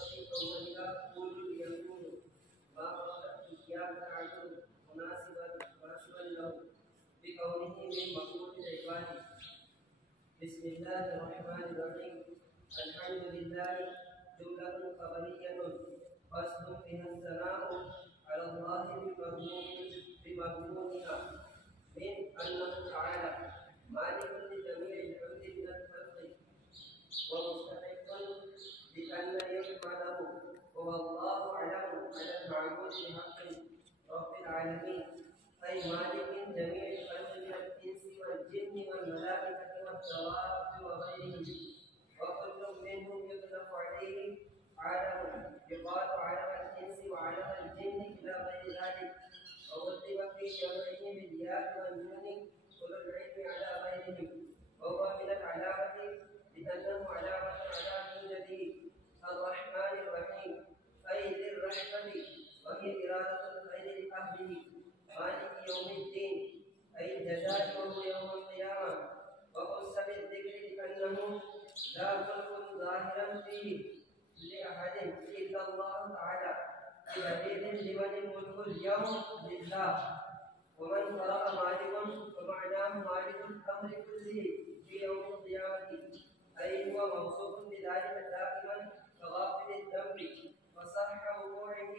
في قولك قل ليكون ما قال إياك نعبد مناسبا له بقوله من مقول العباد. بسم الله الرحمن الرحيم. الحمد لله جملة خبرية فصل فيها الثناء على الله بمضمونها من أنه تعالى مالك لجميع الحمد من الخلق ومستحق لأن يحمده، وهو الله أعلم على المعبود بحق رب العالمين، أي مالك جميع الخلق من الإنس والجن والملائكة والدواب وغيرهم، وكل منهم يطلق عليه عالم، يقال عالم الإنس وعالم الجن إلى غير ذلك، ووظف في جمعه بالياء والنون أولو العلم على غيرهم، وهو من العلامة لأنه علامة على جديد الرحمن الرحيم، أي ذي الرحمة وهي إرادة الخير لأهله، مالك يوم الدين أي الجزاء وهو يوم القيامة، وخص بالذكر لأنه لا ملك ظاهرا فيه لأحد إلا الله تعالى، بدليل لمن الملك اليوم لله، ومن قرأ مالك فمعناه مالك الأمر كله في يوم القيامة، أي هو موصوف بذلك دائما كغافل الذنب، وصح وقوعه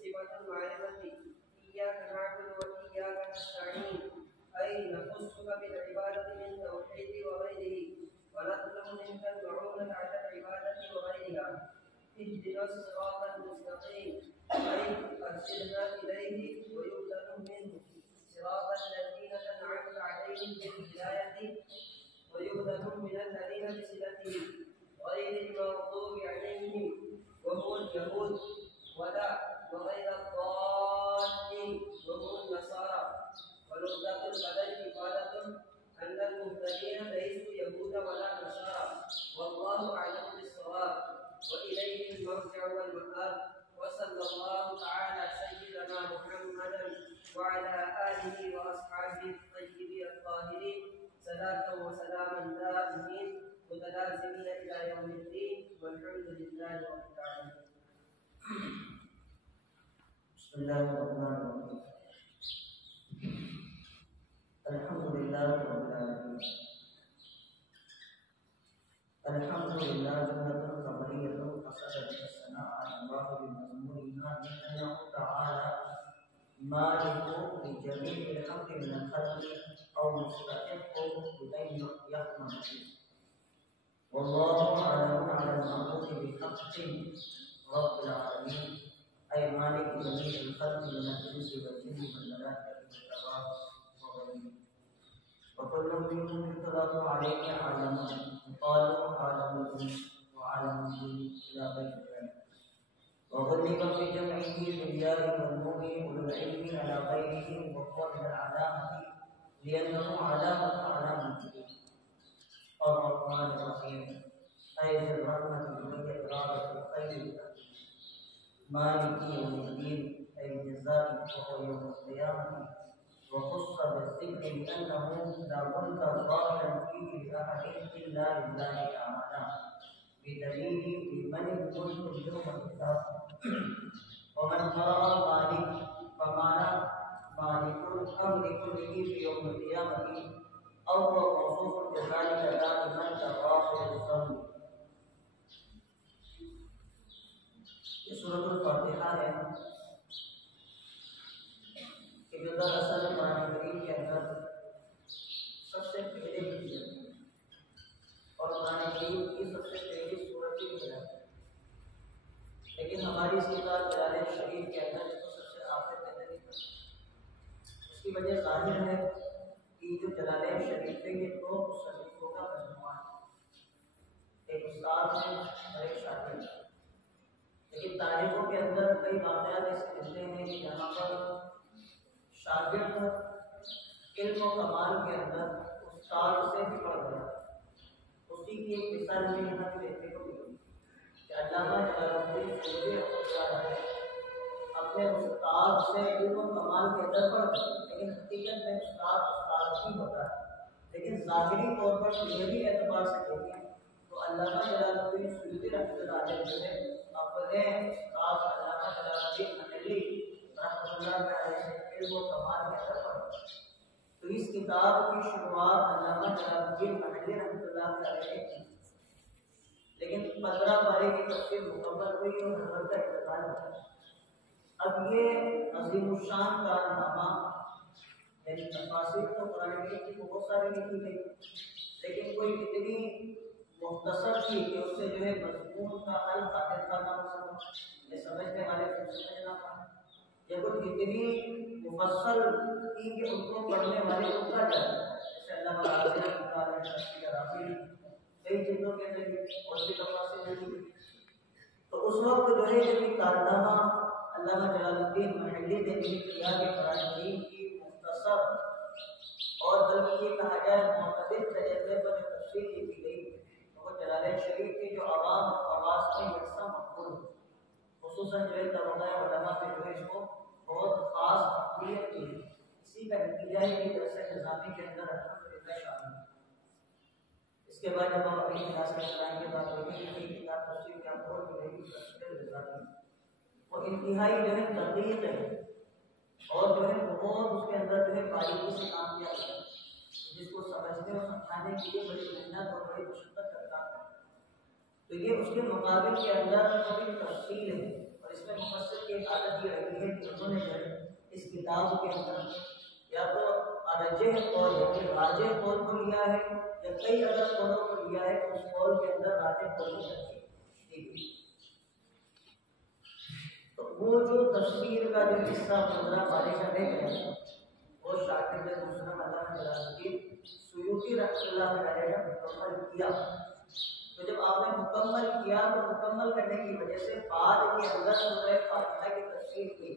صفة المعرفة، إياك نعبد وإياك نستعين، أي نخصك بالعبادة من توحيد وغيره، ونطلب منك المعونة على العبادة وغيرها، اهدنا الصراط المستقيم، أي أرشدنا إليه ويؤذن منه، صراط الذين أنعمت عليهم بالهداية ويؤذن من الذين بصلته، غير المغضوب عليهم وهو اليهود ولا وغير الضالين وهم النصارى. ونقطة القدر إفادة أن المهتدين ليسوا يهود ولا نصارى، والله أعلم بالصواب، وإليه المرجع والمآب. وصلى الله تعالى سيدنا محمدا وعلى آله وأصحابه الطيبين الطاهرين صلاة وسلاما دائمين متلازمين إلى يوم الدين، والحمد لله رب العالمين. بسم الله الرحمن الرحيم. الحمد لله رب العالمين. الحمد لله جملة خبرية قصدت الثناء على الله بمضمونها من أنه تعالى مالك لجميع الحق من الخلق أو مستحق لأن يحمد فيه، والله أعلم على المعبود بحق رب العالمين، أي مالك جميع الخلق من الإنس والجن والملائكة والدواب وغيرهم، وكل منهم يطلق عليه عالم، يقال عالم الإنس وعالم الجن إلى غير ذلك، وغلب في جمعه بالياء والنون أولو العلم على غيره، وهو من العلامة لأنه علامة الدين الرحمن الرحيم، أي ذي الرحمة وهي إرادة الخير، مالك يوم الدين أي الجزاء وهو يوم القيامة، وخص بالذكر لأنه لا ملك ظاهرا فيه لأحد إلا لله تعالى، بدليل لمن الملك اليوم لله، ومن قرأ مالك فمعنى مالك الأمر كله في يوم القيامة، أو هو موصوف بذلك دائما كغافل الذنب. سورۃ الفاتحہ ہے کہ جو دراصل قرآن کریم کے اندر سب سے پہلے لکھی جاتی ہے اور قرآن کریم کی سب سے پہلی سورت ہی ہے، لیکن ہماری سیرت جلالین شریف کے اندر اس کو سب سے آخر پہلے نہیں کرتی. اس کی وجہ ظاہر ہے کہ جو جلالین شریف ہے یہ دو مصنفوں کا مجموعہ ہے، ایک استاد ہے اور ایک شاگرد، لیکن تاریخوں کے اندر کئی واقعات ایسے ملتے ہیں کہ جہاں پر شاگرد علم و کمال کے اندر استاد سے بھی بڑھ گیا. اسی کی ایک مثال بھی یہاں پہ دیکھنے کو ملی کہ علامہ جلال الدین سیوطی اپنے استاد سے علم و کمال کے اندر بڑھ گئے، لیکن حقیقت میں استاد ہی ہوتا ہے. لیکن ظاہری طور پر یہ بھی اعتبار سے دیکھیں تو علامہ جلال الدین سیوطی رحمۃ اللہ علیہ جو ہے آپ کو اپنے استاد علامہ جلال الدین محلی رحمۃ اللہ علیہ سے علم و کمال کے اندر پڑھا. تو اس کتاب کی شروعات علامہ جلال الدین محلی رحمۃ اللہ علیہ نے کی، لیکن 15 پارے کی تفسیر مکمل ہوئی اور حضرت کا انتقال ہوا. اب یہ عظیم الشان کارنامہ یعنی تفاسیر تو قرآن کریم کی بہت ساری لکھی گئی، لیکن کوئی اتنی مختصر تھی کہ اس سے جو ہے مضمون کا حل قادر کا نام یہ سمجھنے والے کو سمجھنا پڑا، یا کوئی اتنی مفصل تھی کہ ان کو پڑھنے والے کو کیا جاتا ہے. جیسے علامہ راضی رحمۃ اللہ علیہ تفسیر راضی کئی جلدوں کے اندر اور بھی تفاسیر ہوئی. تو اس وقت جو ہے یہ کارنامہ علامہ جلال الدین محلی نے بھی کیا کہ قرآن کریم کی مختصر اور بلکہ یہ کہا جائے معتدل طریقے پر جو تفسیر کی گئی تو وہ جلالین شریف کے جو عوام اور خواص میں یکساں مقبول ہے. خصوصاً جو ہے طبقہ علماء میں جو ہے اس کو بہت خاص مقبولیت کی ہے. اسی کا نتیجہ ہے کہ درس نظامی کے اندر الحمدللہ شامل ہے. اس کے بعد جب ہم اپنی کلاس میں چلائیں گے تو آپ دیکھیں گے کہ کتاب تفسیر کیا اور بھی رہی تفسیر رضائی وہ انتہائی جو ہے تدقیق ہے اور جو ہے بہت اس کے اندر جو ہے باریکی سے کام کیا گیا ہے، جس کو سمجھنے اور سمجھانے کے لیے بڑی محنت اور بڑی مشقت کرتا ہے. تو یہ اس کے مقابل کے اندر بڑی تفصیل ہے اور اس میں مفسر کی ایک عادت یہ رہی ہے کہ انہوں نے جو ہے اس کتاب کے اندر یا تو ارجح قول یعنی راجح قول کو لیا ہے یا کئی اگر قولوں کو لیا ہے تو اس قول کے اندر راجح قول کو ٹھیک ہے. تو وہ جو تفسیر کا جو حصہ 15 پارے کا رہ گیا وہ شاکر مسلم علامہ جلال الدین سیوطی رحمۃ اللہ علیہ نے مکمل کیا. تو جب آپ نے مکمل کیا تو مکمل کرنے کی وجہ سے بعد کے اندر سورہ فاتحہ کی تفسیر کی،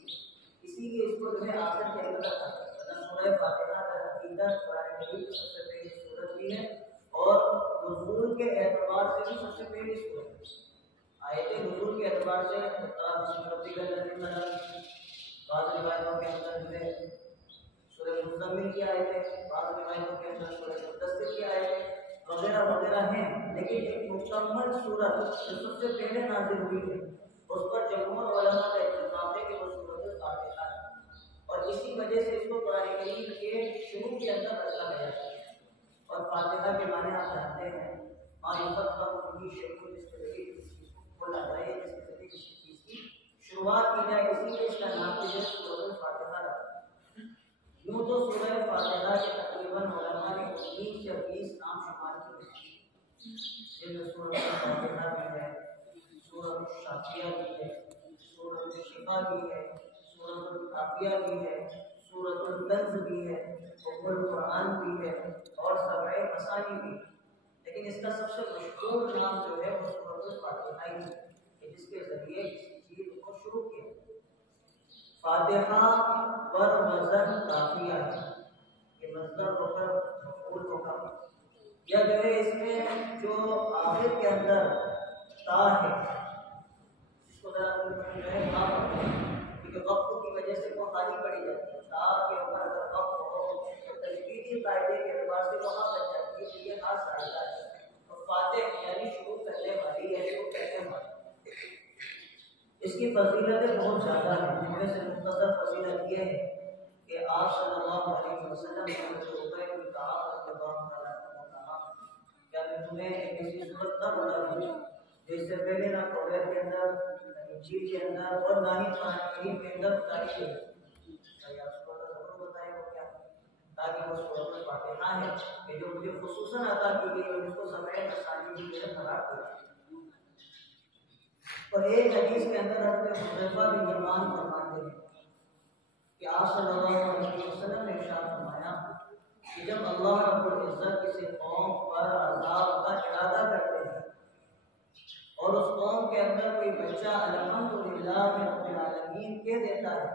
اسی لیے اس کو جو ہے آخر کے اندر رکھا ہے. سورہ فاتحہ در حقیقت قرآن کریم کی سب سے پہلی سورت بھی ہے اور نزول کے اعتبار سے بھی سب سے پہلی سورت ہے. آیت نزول کے اعتبار سے بعض روایتوں کے اندر جو ہے سورہ مزمل کی آیتیں، بعض روایتوں کے اندر سورہ مدثر کی آیتیں وغیرہ وغیرہ ہیں، لیکن ایک مکمل سورت جو سب سے پہلے نازل ہوئی ہے اس پر جمہور علماء کا اتفاق ہے کہ وہ سورۃ فاتحہ ہے اور اسی وجہ سے اس کو قرآن کریم کے شروع کے اندر رکھا گیا ہے. اور فاتحہ کے معنی آپ جانتے ہیں معرفت کا کی شروع جس کے ذریعے کسی چیز کو کھولا جائے، جس کے ذریعے کسی چیز کی شروعات کی جائے، اسی لیے اس کا نام جو ہے سورۃ فاتحہ رکھا. یوں تو سورہ فاتحہ کے تقریباً علماء نے 19 یا 20 نام شمار کیے ہیں، جن میں سورۃ فاتحہ بھی ہے، سورۃ الشافیہ بھی ہے، سورۃ الشفا بھی ہے، سورۃ الکافیہ بھی ہے، سورۃ الکنز بھی ہے، ام القرآن بھی ہے اور سبع مثانی بھی ہے. لیکن اس کا سب سے مشہور نام جو ہے وہ سورۃ الفاتحہ ہی ہے کہ جس کے ذریعے کسی چیز کو شروع کیا. فاتحہ پر وزن کافیہ ہے، یہ مصدر ہو کر مفعول ہوگا، یا جو ہے اس میں جو آخر کے اندر تا ہے جس کو ذرا جو ہے آپ کیونکہ وقت کی وجہ سے وہ خالی پڑی جاتی ہے. تا کے اوپر اگر وقت ہو تو تجویدی قاعدے کے اعتبار سے وہاں بچ جاتی ہے کہ یہ خاص قاعدہ ہے. تو فاتح یعنی شروع کرنے والی ہے، شروع کرنے والی. اس کی فضیلتیں بہت زیادہ ہیں، جن میں سے مختصر فضیلت یہ ہے کہ آپ صلی اللہ علیہ وسلم نے روپے کو کہا کیا میں تمہیں ایک ایسی صورت نہ بتا دوں جس سے پہلے نہ قرآن کے اندر نہ انجیل کے اندر اور نہ ہی قرآن کریم کے اندر بتائی ہے. بتائیں وہ کیا تاکہ وہ سورۃ فاتحہ ہے کہ جو مجھے خصوصاً عطا کی گئی اور جس کو سمے مسانی کی طرح قرار دیا. اور ایک حدیث کے اندر حضرت حذیفہ بن یمان فرماتے ہیں کہ آپ صلی اللہ علیہ وسلم نے ارشاد فرمایا کہ جب اللہ رب العزت کسی قوم پر عذاب کا ارادہ کرتے ہیں اور اس قوم کے اندر کوئی بچہ الحمدللہ رب العالمین کہہ دیتا ہے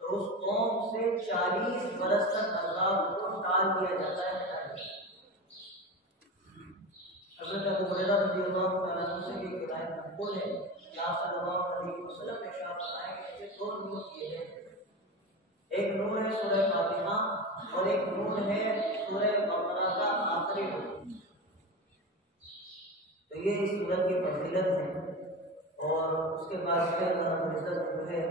تو اس قوم سے 40 برس تک عذاب کو ٹال دیا جاتا ہے. حضرت ابو ہریرہ رضی اللہ تعالیٰ عنہ سے یہ روایت منقول ہے کہ آپ صلی اللہ علیہ وسلم نے ارشاد فرمایا کہ ایسے 2 نور کیے ہیں، ایک نور ہے سورہ فاتحہ اور ایک نور ہے سورہ بقرہ کا آخری نور. تو یہ اس سورت کی فضیلت ہے اور اس کے بعد جو ہے اللہ رب العزت جو ہے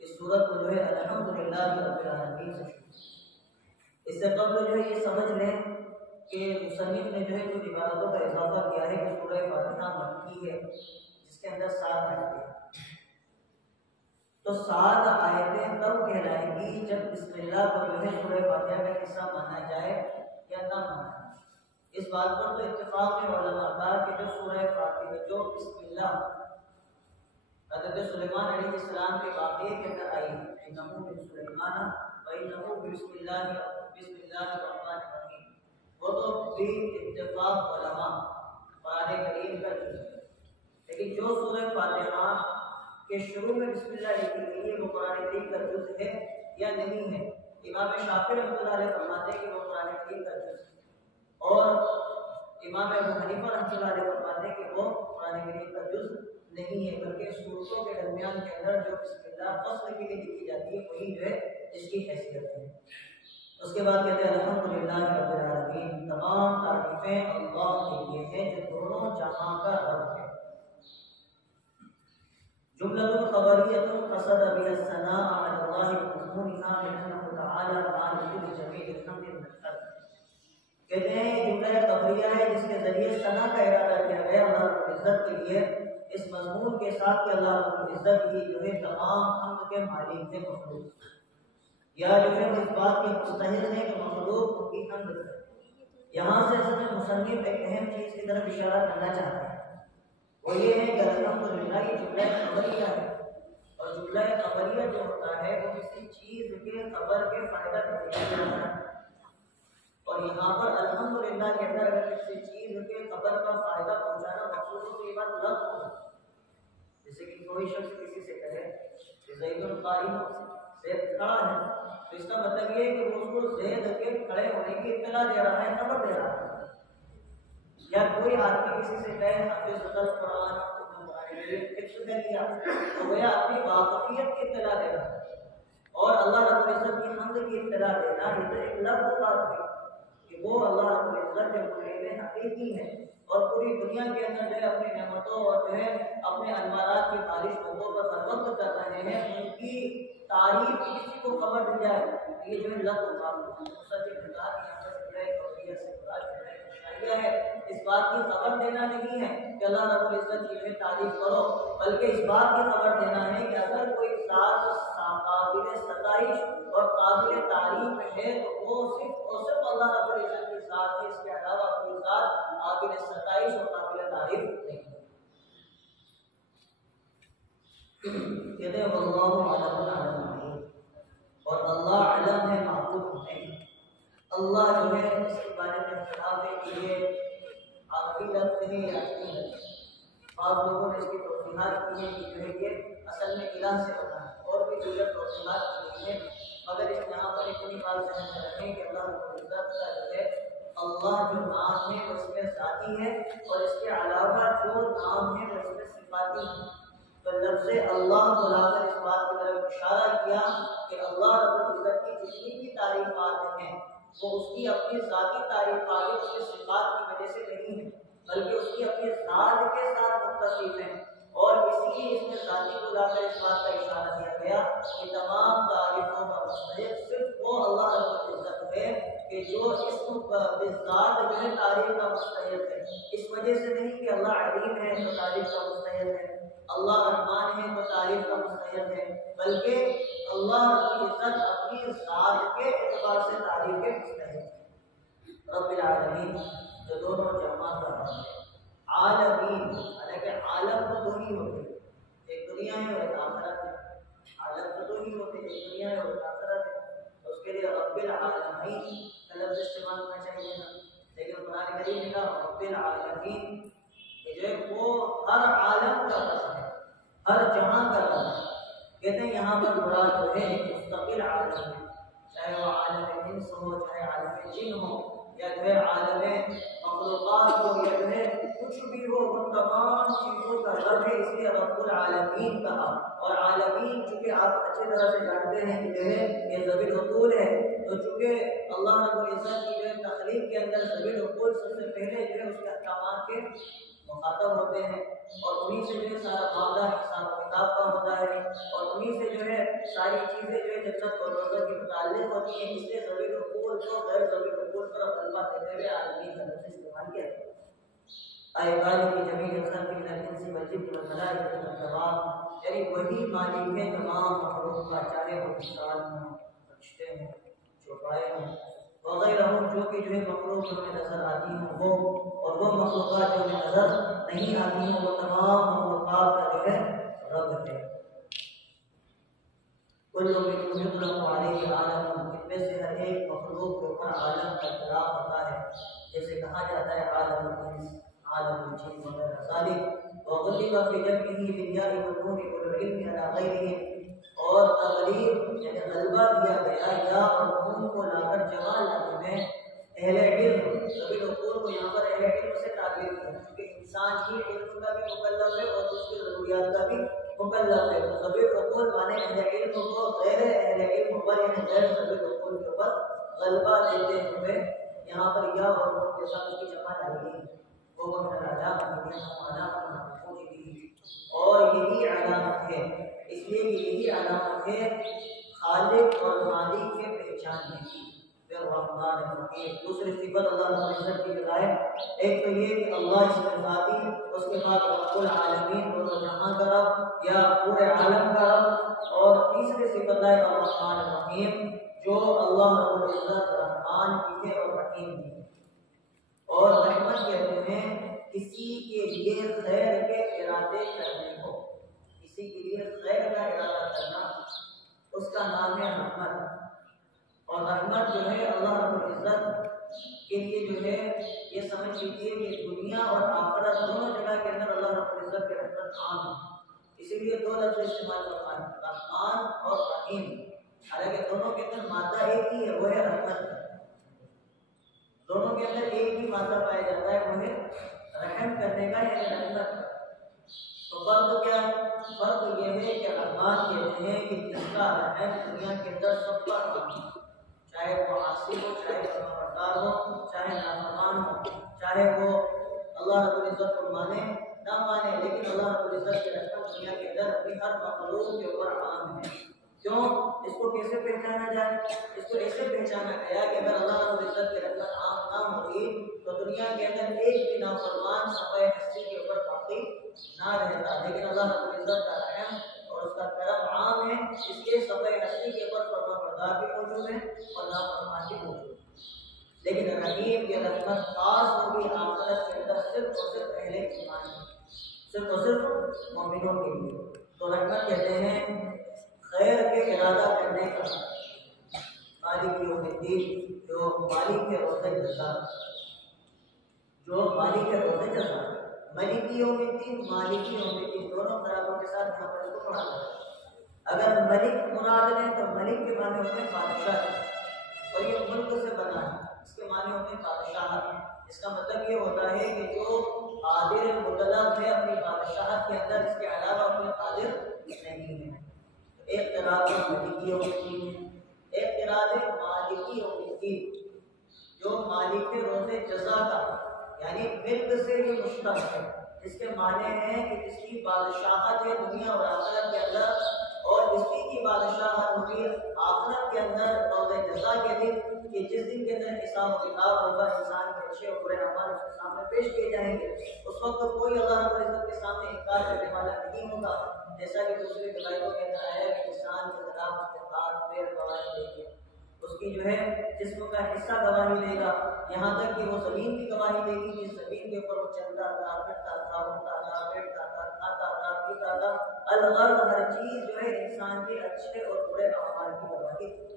اس صورت کو جو ہے الحمدللہ رب العالمین سے شروع. اس سے قبل جو ہے یہ سمجھ لیں کہ مصنف نے جو ہے کچھ عبارتوں کا اضافہ کیا ہے کہ سورہ فاتحہ مکی ہے جس کے اندر 7 آیتیں ہیں. تو 7 آیتیں تب کہلائیں گی جب بسم اللہ کو جو ہے سورہ فاتحہ کا حصہ مانا جائے یا نہ مانا جائے. اس بات پر تو اتفاق ہے علماء کا کہ جو سورہ فاتحہ جو بسم اللہ حضرت سلیمان علیہ السلام کے واقعے کے اندر آئی ہے انہو من سلیمان وانہو بسم اللہ الرحمن الرحیم، وہ تو بھی اتفاق علماء قرآن کریم کا جز ہے. لیکن جو سورہ فاتحہ کہ شروع میں بسم اللہ لکھی گئی ہے وہ قرآن کریم کا جز ہے یا نہیں ہے؟ امام شافعی رحمۃ اللہ علیہ فرماتے ہیں کہ وہ قرآن کریم کا جز ہے، اور امام ابو حنیفہ رحمۃ اللہ علیہ فرماتے ہیں کہ وہ قرآن کریم کا جز نہیں ہے، بلکہ صورتوں کے درمیان کے اندر جو بسم اللہ فصل کے لیے لکھی جاتی ہے وہی جو ہے اس کی حیثیت ہے. اس کے بعد کہتے ہیں الحمدللہ رب العالمین، تمام تعریفیں اللہ کے لیے ہیں جو دونوں جہاں کا رب ہے. جملۃ خبریہ قصد بها الثناء علی اللہ بمضمونها لأنه تعالی مالک لجمیع الحمد والثناء. کہتے ہیں یہ جملہ خبریہ ہے جس کے ذریعے ثنا کا ارادہ کیا گیا اللہ رب العزت کے لیے اس مضمون کے ساتھ کہ اللہ رب العزت ہی جو ہے تمام حمد کے مالک ہے. مخلوق یا جو ہے اس بات کے مستحق ہے کہ مخلوق ان کی حمد کرے. یہاں سے اصل میں مصنف ایک اہم چیز کی طرف اشارہ کرنا چاہتے ہیں، وہ یہ ہے کہ الحمدللہ یہ جملہ خبریہ ہے، اور جملہ خبریہ جو ہوتا ہے وہ کسی چیز کے خبر کے فائدہ دینے کے لیے ہوتا ہے. اور یہاں پر الحمدللہ کے اندر اگر کسی چیز کے خبر کا فائدہ پہنچانا مقصود ہو تو یہ بات غلط ہوگا. جیسے کہ کوئی شخص کسی سے کہے کہ زید القائم، زید کھڑا ہے، تو اس کا مطلب یہ ہے کہ وہ اس کو زید کے کھڑے ہونے کی اطلاع دے رہا ہے، خبر دے رہا ہے. یا کوئی آدمی کسی سے کہے حافظ القرآن حفظ کر لیا تو وہ اپنی واقفیت کی اطلاع دے رہا ہے. اور اللہ رب العزت کی حمد کی اطلاع دینا یہ تو ایک لفظ بات ہے کہ وہ اللہ رب العزت جو ملے حقیقی ہے اور پوری دنیا کے اندر جو ہے اپنی نعمتوں اور جو ہے اپنے انوارات کی خالص لوگوں پر سربت کر رہے ہیں، ان کی تعریف کسی کو خبر دی جائے یہ جو ہے لفظ بات ہے. اس بات کی خبر دینا نہیں ہے کہ اللہ رب العزت کی تعریف کرو، بلکہ اس بات کی خبر دینا ہے کہ اگر کوئی ذات قابل ستائش اور قابل تعریف ہے تو وہ صرف اور صرف اللہ رب العزت کی ذات ہے، اس کے علاوہ کوئی ذات قابل ستائش اور قابل تعریف نہیں ہے. کہتے ہیں واللہ علم العالمین، اور اللہ علم ہے معبود نہیں. اللہ جو ہے اس کے بارے میں اختلاف ہے کہ یہ آخری لفظ ہے یا آخری لفظ. بعض لوگوں نے اس کی توضیحات کی ہے کہ جو ہے یہ اصل میں الہ سے ہوتا ہے، اور بھی دیگر توضیحات کی ہے، مگر اس یہاں پر ایک بڑی بات ذہن میں رکھیں کہ اللہ رب العزت کا جو ہے اللہ جو نام ہے وہ اس میں ذاتی ہے، اور اس کے علاوہ جو نام ہے وہ اس میں صفاتی ہے. تو لفظ اللہ کو لا کر اس بات کی طرف اشارہ کیا کہ اللہ رب العزت کی جتنی بھی تعریفات ہیں وہ اس کی اپنی ذاتی تعریفات اس کے صفات کی وجہ سے نہیں ہے، بلکہ اس کی اپنی ذات کے ساتھ متصف ہیں. اور اس لیے اس میں ذاتی کو لا کر اس بات کا اشارہ کیا گیا کہ تمام تعریفوں کا مستحق صرف وہ اللہ رب العزت ہے کہ جو اسم بالذات جو ہے تعریف کا مستحق ہے. اس وجہ سے نہیں کہ اللہ علیم ہے تو تعریف کا مستحق ہے، اللہ رحمان ہے تو تعریف کا مستحق ہے، بلکہ اللہ رب العزت اپنی ذات کے اعتبار سے تعریف کے مستحق ہے. رب العالمین جو دونوں جہاں کا رب ہے. عالمین حالانکہ عالم تو دو ہی ہوتے ہیں، ایک دنیا ہے اور ایک آخرت ہے. عالم تو دو ہی ہوتے ہیں، ایک دنیا ہے اور ایک آخرت ہے. اس کے لیے رب العالمین کا لفظ استعمال ہونا چاہیے نا، لیکن قرآن کریم نے کہا رب العالمین، کہ جو ہے وہ ہر عالم کا رب ہے، ہر جہاں کا رب ہے. کہتے ہیں یہاں پر مراد جو ہے مستقل عالم ہے، چاہے وہ عالم انس ہو، چاہے عالم جن ہو، یا جو ہے عالم مخلوقات ہو، یا جو ہے کچھ بھی ہو، وہ تمام چیزوں کا رب ہے. اس لیے رب العالمین کہا. اور عالمین چونکہ آپ اچھی طرح سے جانتے ہیں کہ جو ہے یہ ذوی العقول ہے، تو چونکہ اللہ رب العزت کی جو ہے تخلیق کے اندر ذوی العقول سب سے پہلے جو ہے اس کے احکامات کے مخاطب ہوتے ہیں. اور انہیں سے جو ہے سارا معاملہ حساب و کتاب کا ہوتا ہے، اور انہیں سے جو ہے ساری چیزیں جو ہے جنت اور دوزخ کے متعلق ہوتی ہیں۔ اس لیے ذوی العقول کو غیر ذوی العقول پر غلبہ دیتے ہوئے عالمین کا لفظ استعمال کیا ہے۔ ایوان کی جمیع الخلق من الانس والجن والملائکۃ والجواب، یعنی وہی مالک ہے تمام مخلوق کا، چاہے وہ انسان ہوں، فرشتے ہوں، چوپائے ہوں وغیرہ ہوں، جو کہ جو ہے مخلوق جو ہمیں نظر آتی ہوں وہ، اور وہ مخلوقات جو ہمیں نظر نہیں آتی ہوں وہ تمام مخلوقات کا جو ہے رب ہے۔ کل من یطلق علیہ عالم، ان میں سے ہر ایک مخلوق کے اوپر عالم کا اطلاق ہوتا ہے، جیسے کہا جاتا ہے عالم الانس، عالم الجن وغیرہ ذالک، وغلب فی جمعہ بالیاء والنون والعلم علی غیرہ، اور تغلیب یعنی غلبہ دیا گیا یا اور نون کو لا کر جمع لانے میں اہل علم، سبھی لوگوں کو یہاں پر اہل علم سے تعبیر کیا، کیونکہ انسان ہی علم کا بھی مکلف ہے اور اس کی ضروریات کا بھی مکلف ہے۔ تو سبھی لوگوں مانے اہل علم کو غیر اہل علم پر یعنی غیر سبھی لوگوں کے اوپر غلبہ دیتے ہوئے یہاں پر یا اور نون کے ساتھ اس کی جمع لائی گئی، وہ وقت اور یہی علامت ہے، اس لیے کہ یہی علامت ہے خالق اور مالک کے پہچاننے کی۔ پھر رحمان الرحیم، دوسری صفت اللہ رب العزت کی بجائے ایک تو یہ کہ اللہ اس میں ذاتی، اس کے بعد رب العالمین دونوں جہاں کا رب یا پورے عالم کا رب، اور تیسری صفت ہے الرحمن الرحیم، جو اللہ رب العزت رحمان بھی ہے اور رحیم بھی ہے۔ اور رحمت کہتے ہیں کسی کے لیے خیر کے ارادے کرنے کو، کسی کے لیے خیر کا ارادہ کرنا اس کا نام ہے رحمت۔ اور رحمت جو ہے اللہ رب العزت کے لیے جو ہے یہ سمجھ لیجیے کہ دنیا اور آخرت دونوں جگہ کے اندر اللہ رب العزت کی رحمت عام ہے، اسی لیے دو لفظ استعمال کرنا ہے، رحمان اور رحیم، حالانکہ دونوں کے اندر مادہ ایک ہی ہے، وہ ہے رحمت، دونوں کے اندر ایک ہی مادہ پایا جاتا ہے، وہ ہے رحم کرنے کا یعنی رحمت کا۔ تو فرق کیا ہے؟ فرق یہ ہے کہ رحمان کہتے ہیں کہ جس کا رحم دنیا کے اندر سب پر عام ہے، چاہے وہ عاصی ہو، چاہے فرمانبردار ہو، چاہے نافرمان ہو، چاہے وہ اللہ رب العزت کو مانے نہ مانے، لیکن اللہ رب العزت کی رحمت دنیا کے اندر اپنی ہر مخلوق کے اوپر عام ہے۔ کیوں؟ اس کو کیسے پہچانا جائے؟ اس کو ایسے پہچانا گیا کہ اگر اللہ رب العزت کی رحمت عام نہ ہوگی تو دنیا کے اندر ایک بھی نافرمان صفحہ ہستی کے اوپر باقی نہ رہتا، لیکن اللہ رب العزت کا رحم اور اس کا کرم عام ہے، اس لیے صفحہ ہستی کے اوپر فرمانبردار بھی موجود ہے اور نافرمان بھی موجود ہے۔ لیکن رحیم کی رحمت خاص ہوگی آخرت کے اندر صرف اور صرف اہل ایمان، صرف اور صرف مومنوں کے لیے۔ تو رحمت کہتے ہیں خیر کے ارادہ کرنے کا، مالک یوم الدین، جو مالک ہے روزہ جزا، جو مالک ہے روزہ جزا، مالک یوم الدین، مالک یوم الدین دونوں برابر کے ساتھ یہاں پر اس کو پڑھا جاتا ہے۔ اگر ملک مراد ہے تو ملک کے معنی ہوتے ہیں بادشاہ، اور یہ ملک سے بنا ہے، اس کے معنی ہوتے ہیں بادشاہ۔ اس کا مطلب یہ ہوتا ہے کہ جو قادر مطلق ہے اپنی بادشاہت کے اندر، اس کے علاوہ کوئی قادر نہیں ہے۔ ایک قرات مالکی یوم الدین ہے، ایک قرات مالکی یوم الدین، جو مالک روزے جزا کا یعنی ملک سے یہ مشتق ہے، جس کے معنی ہیں کہ جس کی بادشاہت ہے دنیا اور آخرت کے اندر، اور اسی کی بادشاہت ہوگی آخرت کے اندر روزہ جزا کے دن، کہ جس دن کے اندر حساب و کتاب ہوگا، انسان کے اچھے اور برے اعمال اس کے سامنے پیش کیے جائیں گے۔ اس وقت کوئی اللہ رب العزت کے سامنے انکار کرنے والا نہیں ہوگا، جیسا کہ دوسری روایتوں کے اندر آیا کہ انسان کے خلاف اس کے ہاتھ پیر گواہی دیں گے، اس کی جو ہے جسم کا حصہ گواہی دے گا، یہاں تک کہ وہ زمین کی گواہی دے گی، جس زمین کے اوپر وہ چلتا تھا، پھرتا تھا، اٹھتا تھا، بیٹھتا تھا، کھاتا تھا، پیتا تھا، الغرض ہر چیز جو ہے انسان کے اچھے اور برے اعمال کی گواہی دے گی۔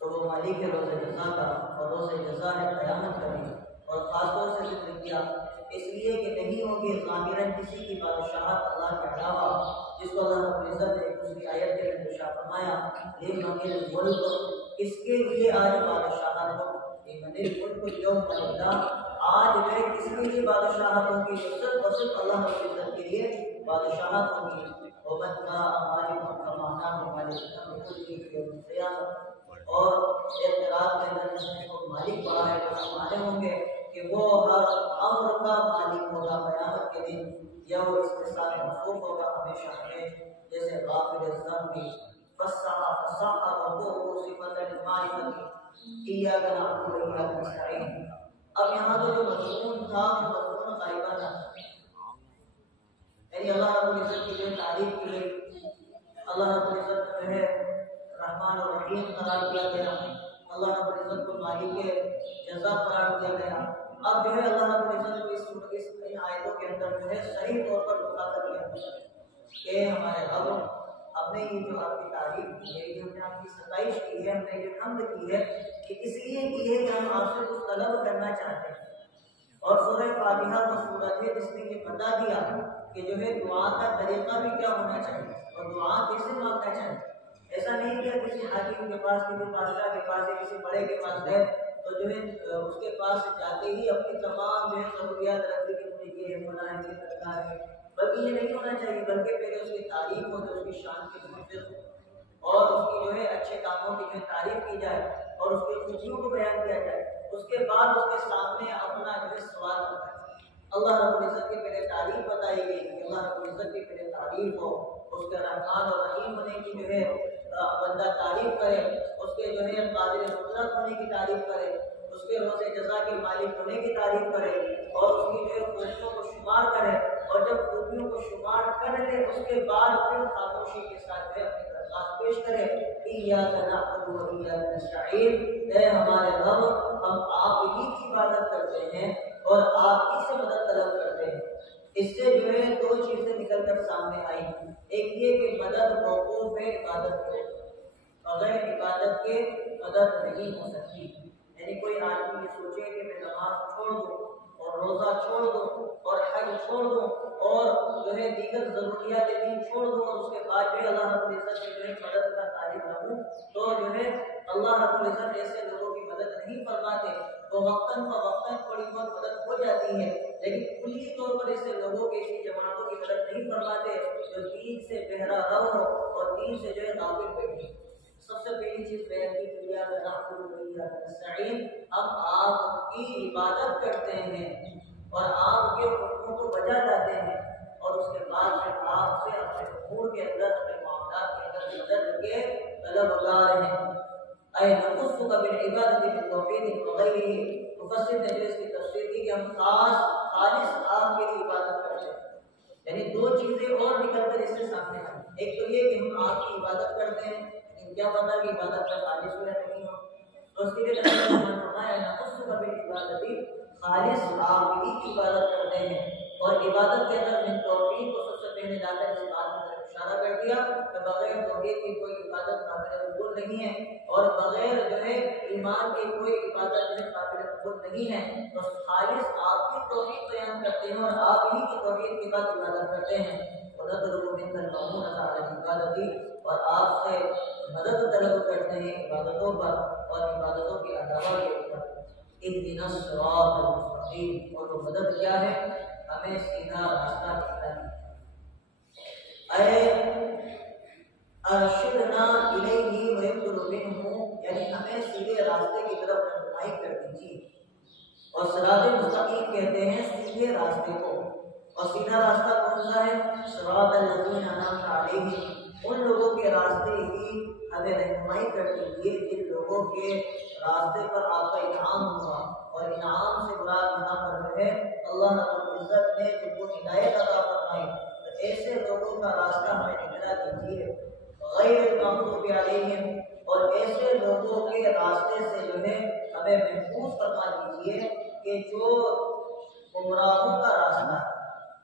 تو وہ مالک ہے روزہ جزا کا، اور روزہ جزا ہے قیامت کا دن، اور خاص طور سے ذکر کیا اس لیے کہ نہیں ہوگی ظاہراً کسی کی بادشاہت اللہ کے علاوہ، جس کو اللہ رب العزت نے دوسری آیت کے اندر ارشاد فرمایا لمن الملک، اس کے لیے آج بادشاہت ہو، لمن الملک یوم القیامہ، آج وہ کس کے لیے بادشاہت ہوگی؟ صرف اور صرف اللہ رب العزت کے لیے بادشاہت ہوگی۔ ومن کا مالک کمانا مالک یوم القیامہ، اور اعتراض کے اندر جس کو مالک پڑھا ہے اس معنی ہوں گے کہ وہ ہر امر کا مالک یا وہ اس کے ساتھ موصوف ہوگا ہمیشہ ہمیشہ، جیسے غافل الذنب فصح فصح وضوء صفت المعرفت ایاک نعبد و ایاک نستعین۔ اب یہاں تو جو مضمون تھا وہ مضمون غائبہ تھا، یعنی اللہ رب العزت کی جو تعریف کی گئی، اللہ رب العزت جو ہے رحمان اور رحیم قرار دیا گیا، اللہ رب العزت کو مالک جزا قرار دیا گیا۔ اب جو ہے اللہ رب العزت کو اس آیتوں کے اندر جو ہے صحیح طور پر مخاطب کیا کہ ہمارے رب، ہم نے یہ جو آپ کی تعریف کی ہے، یہ ہم نے آپ کی ستائش کی ہے، ہم نے یہ حمد کی ہے کہ اس لیے کی ہے کہ ہم آپ سے کچھ طلب کرنا چاہتے ہیں۔ اور سورہ فاتحہ وہ سورت ہے جس نے یہ بتا دیا کہ جو ہے دعا کا طریقہ بھی کیا ہونا چاہیے اور دعا کیسے مانگنا چاہیے۔ ایسا نہیں کہ کسی حاکم کے پاس، کسی بادشاہ کے پاس یا کسی بڑے کے پاس گئے تو جو ہے اس کے پاس جاتے ہی اپنی تمام جو ہے ضروریات رکھتے کہ مجھے یہ ہونا ہے، یہ کرنا ہے، بلکہ یہ نہیں ہونا چاہیے، بلکہ پہلے اس کی تعریف ہو تو اس کی شان کی ذکر اور اس کی جو ہے اچھے کاموں کی جو ہے تعریف کی جائے اور اس کی خوبیوں کو بیان کیا جائے، اس کے بعد اس کے سامنے اپنا جو ہے سوال ہوتا ہے۔ اللہ رب العزت کی پہلے تعریف بتائی گئی کہ اللہ رب العزت کی پہلے تعریف ہو، اس کے رحمان اور رحیم ہونے کی جو ہے بندہ تعریف کرے، اس کے جو ہے قادر قدرت ہونے کی تعریف کرے، اس کے روز جزا کے مالک ہونے کی تعریف کرے اور اس کی جو ہے خوبیوں کو شمار کرے، اور جب خوبیوں کو شمار کر لے اس کے بعد پھر خاموشی کے ساتھ جو ہے اپنی درخواست پیش کرے، ایاک نعبد و ایاک نستعین، اے ہمارے رب ہم آپ ہی کی عبادت کرتے ہیں اور آپ ہی سے مدد طلب کرتے ہیں۔ اس سے جو ہے دو چیزیں نکل کر سامنے آئی، ایک یہ کہ مدد موقوف ہے عبادت کے، بغیر عبادت کے مدد نہیں ہو سکتی۔ یعنی کوئی آدمی یہ سوچے کہ میں نماز چھوڑ دوں اور روزہ چھوڑ دوں اور حج چھوڑ دوں اور جو ہے دیگر ضروریات دین چھوڑ دوں اور اس کے بعد جو ہے اللہ رب العزت کی جو ہے مدد کا طالب رہوں، تو جو ہے اللہ رب العزت ایسے لوگوں کی مدد نہیں فرماتے، تو وقتاً فوقتاً تھوڑی بہت مدد ہو جاتی ہے، لیکن کلی طور پر ایسے لوگوں کی، ایسی جماعتوں کی مدد نہیں فرماتے جو دین سے بہرا رو ہو اور دین سے جو ہے غافل بیٹھے۔ سب سے پہلی چیز بیان کی کہ ایاک نعبد و ایاک نستعین، ہم آپ کی عبادت کرتے ہیں اور آپ کے حکموں کو بجا لاتے ہیں، اور اس کے بعد پھر آپ سے اپنے امور کے اندر، اپنے معاملات کے اندر مدد کے طلبگار ہیں۔ اے نخصک بالعبادت بالتوحید وغیرہ، مفسر نے جو اس کی تفسیر کی کہ ہم خالص آپ کے لیے عبادت کرتے ہیں، یعنی دو چیزیں اور نکل کر اس سے سامنے آئی، ایک تو یہ کہ ہم آپ کی عبادت کرتے ہیں، لیکن کیا پتا کہ عبادت کا خالص ہو یا نہیں ہو، تو اس کے لیے فرمایا نخصک بالعبادت، خالص آپ ہی کی عبادت کرتے ہیں، اور عبادت کے اندر من توحید کو سب سے پہلے لا کر اس بات کی طرف اشارہ کر دیا کہ بغیر توحید کی کوئی عبادت قابل قبول نہیں ہے، اور بغیر جو ہے ایمان کی کوئی عبادت جو ہے قابل قبول نہیں ہے، تو خالص آپ کی توحید بیان کرتے ہیں اور آپ ہی کی توحید کے بعد عبادت کرتے ہیں، وَنَطْلُبُ مِنْكَ الْمَعُونَةَ عَلَى الْعِبَادَةِ، اور آپ سے مدد طلب کرتے ہیں عبادتوں پر اور عبادتوں کے علاوہ کے اوپر۔ اهدنا الصراط المستقیم، اور وہ مدد کیا ہے؟ ہمیں سیدھا راستہ دکھانا، اے ارشدنا الیہ ویبطل منہ، یعنی ہمیں سیدھے راستے کی طرف رہنمائی کر دیجیے، اور صراط مستقیم کہتے ہیں سیدھے راستے کو، اور سیدھا راستہ کون سا ہے؟ صراط الذین انعمت علیہم، ان لوگوں کے راستے ہی ہمیں رہنمائی کر دیجیے جن لوگوں کے راستے پر آپ کا انعام ہوا، اور انعام سے مراد یہاں پر جو ہے اللہ رب العزت نے جن کو ہدایت عطا فرمائی، تو ایسے لوگوں کا راستہ ہمیں دکھلا دیجیے، غیر المغضوب علیہم، اور ایسے لوگوں کے راستے سے جو ہے ہمیں محفوظ فرما دیجیے کہ جو گمراہوں کا راستہ ہے،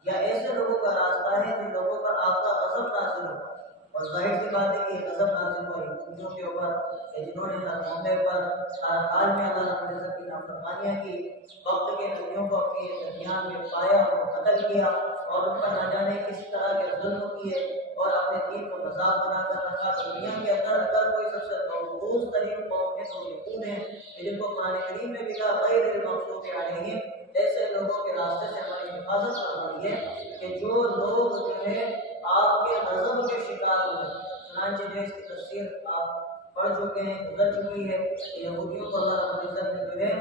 یا ایسے لوگوں کا راستہ ہے جن لوگوں پر آپ کا غضب نازل ہو، اور ظاہر سی بات ہے کہ غضب نازل ہو یہودیوں کے اوپر جنہوں نے ہر موقع پر ہر حال میں اللہ رب العزت کی نافرمانیاں کی، وقت کے نبیوں کو اپنے درمیان میں پایا اور قتل کیا، اور ان پر نہ جانے کس طرح کے ظلم کیے، اور اپنے دین کو مذاق بنا کر رکھا۔ دنیا کے اندر اگر کوئی سب سے موجود ترین قوم ہے تو یہود ہیں، جن کو قرآن کریم میں بھی کہا غیر المغضوب علیہم، ایسے لوگوں کے راستے سے ہماری حفاظت فرمائی ہے کہ جو لوگ جو ہے آپ کے غضب کے شکار ہوئے۔ چنانچہ جو اس کی تفسیر آپ پڑھ چکے ہیں، گزر چکی ہے کہ یہودیوں کو اللہ رب العزت نے جو ہے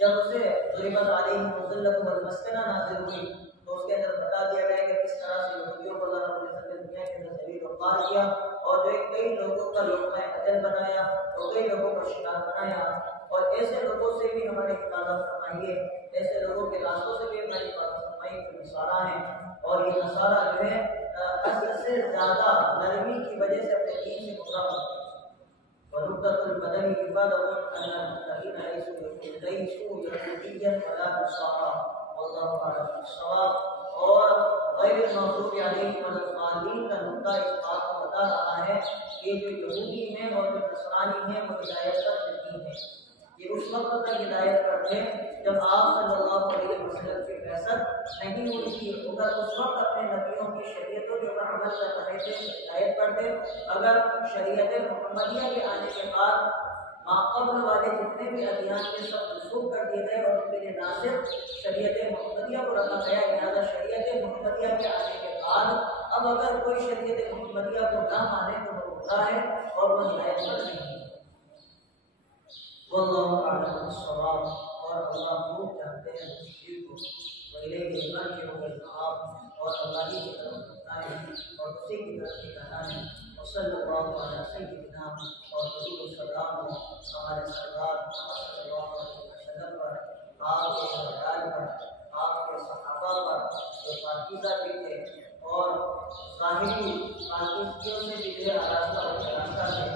جب سے ضربت علیہم الذلۃ والمسکنہ نازل ہوئی تو اس کے اندر بتا دیا گیا کہ کس طرح سے یہودیوں کو اللہ رب العزت نے دنیا کے اندر ذلیل و خوار کیا اور جو کئی لوگوں کا لقمہ اجل بنایا اور کئی لوگوں کا شکار بنایا، اور ایسے لوگوں سے بھی ہماری حفاظت فرمائیے، ایسے لوگوں کے راستوں سے بھی ہماری حفاظت فرمائیے جو نصارہ ہیں، اور یہ نصارہ جو ہے حد سے زیادہ نرمی کی وجہ سے اپنے دین سے مقرر ہوتے ہیں۔ ونقطة البدن عبادة أن الذين ليسوا يهوديا ولا نصارى والله أعلم بالصواب۔ اور غیر المغضوب علیہم ولا الضالین کا نقطہ اس بات کو بتا رہا ہے کہ جو یہودی ہیں اور جو نصرانی ہیں وہ ہدایت پر نہیں ہیں، یہ اس وقت تک ہدایت پر تھے جب آپ صلی اللہ علیہ وسلم کی بعثت نہیں ہوئی تھی، اگر اس وقت اپنے نبیوں کی شریعتوں کے اوپر عمل کر رہے تھے ہدایت پر تھے۔ اگر شریعت محمدیہ کے آنے کے بعد ماقبل والے جتنے بھی ادیان کے سب منسوخ کر دیے گئے اور ان کے لیے ناصر شریعت محمدیہ کو رکھا گیا، لہٰذا شریعت محمدیہ کے آنے کے بعد اب اگر کوئی شریعت محمدیہ کو نہ مانے تو وہ گمراہ ہے اور وہ ہدایت پر نہیں ہے۔ واللہ اعلم بالصواب، اور اللہ خوب جانتے ہیں اس چیز کو، وإلیہ مرجعکم المآب، اور اللہ ہی کی طرف لوٹنا ہے اور اسی کی طرف ٹھکانا ہے۔ وصلی اللہ علی سیدنا، اور درود و سلام ہو ہمارے سردار صلی اللہ علیہ وسلم پر، آپ کے اہل پر، آپ کے صحابہ پر جو پاکیزہ بھی تھے اور ظاہری پاکیزگیوں سے بھی جو آراستہ اور شراستہ تھے،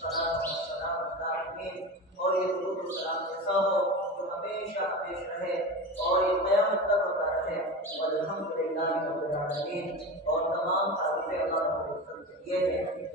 صلاۃ و سلام علیہ، اور یہ درود و سلام ایسا ہو جو ہمیشہ ہمیشہ رہے اور یہ قیامت تک ہوتا رہے۔ والحمد للہ رب العالمین، اور تمام تعریفیں اللہ رب العزت کے لیے ہے۔